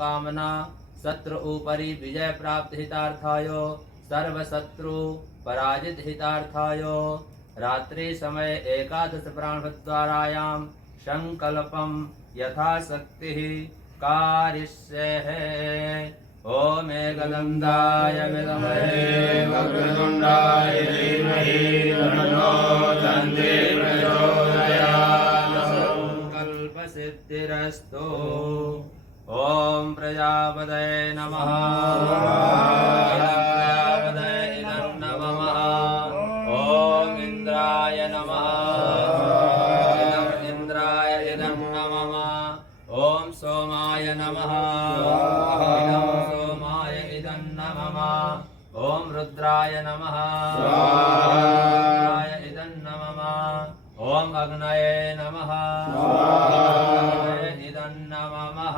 मनोकामना शत्रु उपरि विजय प्राप्त हितार्थाय सर्वशत्रु पराजित हितार्थाय रात्रि समय एकादश प्राणद्वारायां संकल्पं यथाशक्ति कारयिष्ये। ओम एकदन्ताय विद्महे वक्रतुण्डाय धीमहि तन्नो दन्ति प्रचोदयात्। संकल्पसिद्धिरस्तु। ओम प्रजापतये नमः। प्रजापतये नमः। ओम इंद्राय नमः। इंद्राय इदं नमः। ओम सोमाय नमः। सोमाय इदं नमः। ओम रुद्राय नमः। रुद्राय इदं नमः। ओम अग्नये नमः। इदं नमः।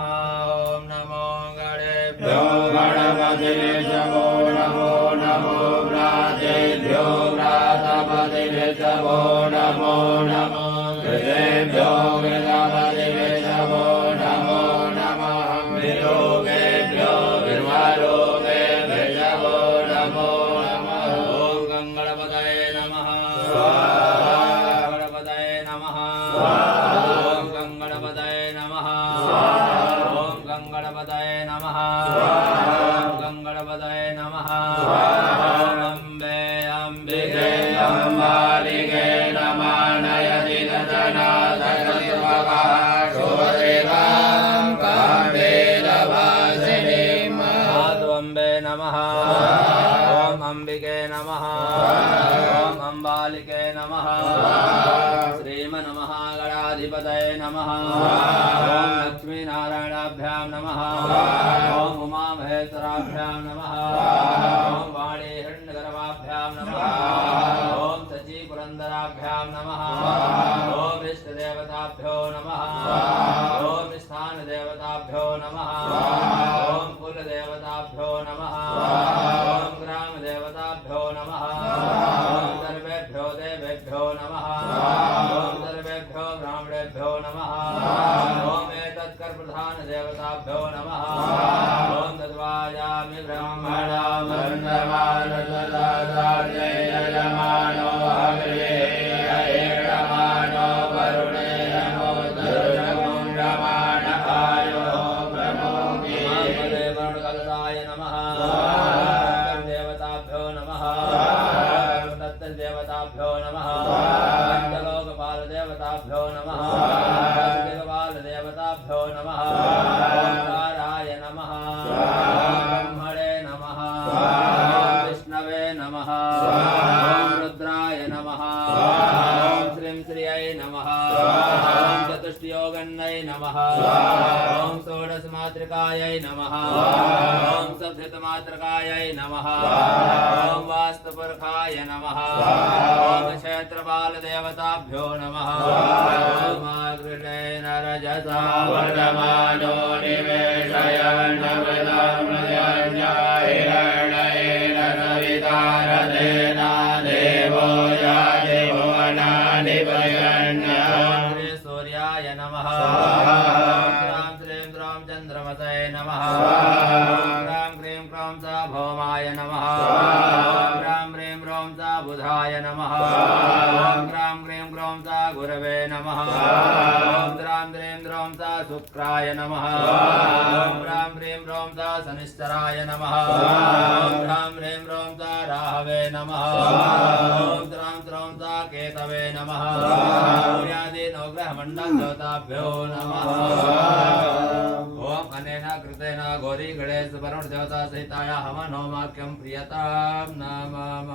ओम नमो गणेभ्यो गणपतिभ्यो नमो नमो व्रातेभ्यो व्रातपतिभ्यो नमो नमो हृदेभ्यो हृदपतिभ्यो नमो नमः विरोगेभ्यो विर्वारोगेभ्यो नमो नमः। ओम गंगणपतये नमः। गणपतये नमः। ओम गंगणपतये नमः। ओम गंगणपतये नमः। ओम गंगणपतये नमः। अम्बे अम्बिके अम्बालिके नमानयति नजनादकर्मकः शोदेवां कामेरवासिनीं मातु अम्बे नमः। ओम अम्बिके नमः। ओम अम्बालिके नमः। श्रीमन्नमः गणाधिपतये नमः। ओम लक्ष्मीनारायणाभ्यां नमः। ओम उमामहेश्वराभ्यां नमः। ओम वाणी हिरण्यगर्भाभ्यां नमः। ओम शचीपुरन्दराभ्यां नमः। ओम इष्टदेवताभ्यो नमः। ओम स्थानदेवताभ्यो नमः। ओम कुलदेवताभ्यो नमः। ओम ग्रामदेवताभ्यो नमः। ओम सर्वेभ्यो देवेभ्यो नमः। ओम सर्वेभ्यो ब्राह्मणेभ्यो नमः। ओम एतत्कर्प्रधानदेवताभ्यो नमः। ओम तद्वायामि ब्रह्मणा वन्दमानसदाचार्ये यजमानो अग्रे अयेणमानो वरुणे नमो दर्शमुण्डमानकायो प्रमोदि वरुणकलदाय नमः। देवताभ्यो नमः। तत्तदेवताभ्यो नमः। पंचलोकपालदेवताभ्यो नमः। पंचलोकपालदेवताभ्यो नमः। ओंकाराय नमः। ब्रह्मणे नमः। विष्णवे नमः। ओम रुद्राय नमः। ओम श्रीं श्रियै नमः। ओम चतुष्टयोगन्यै नमः। ओम षोडशमातृकायै नमः। ओम सप्तमातृकायै नमः। ओम वास्तुपुरखाय नमः। ओम क्षेत्रपालदेवताभ्यो नमः। ओम अग्निर्णेन रजसा वर्धमानो निवेशयन् हिरण्येन सवितारतेन देवो याति भुवनानि प्रयण्य। सूर्याय नमः। ह्रां श्रीं द्रौं चन्द्रमसये नमः। ह्रां क्रीं क्रों च भौमाय नमः। ह्रां ह्रीं ह्रौं च बुधाय नमः। ह्रां क्रीं क्रों च गुरवे नमः। ह्रां ह्रीं ह्रौं च शुक्राय नमः। ह्रां ह्रीं ह्रौं च शनिश्चराय नमः। ह्रां ह्रीं ह्रौं च राहवे नमः। ह्रां ह्रौं च केतवे नमः। सूर्यादीनो ग्रहमण्डलदेवताभ्यो नमः। ओम अनेन कृतेन गौरी गणेश वरुण देवता सहिताय हवन होमाख्यं प्रियतां नमः।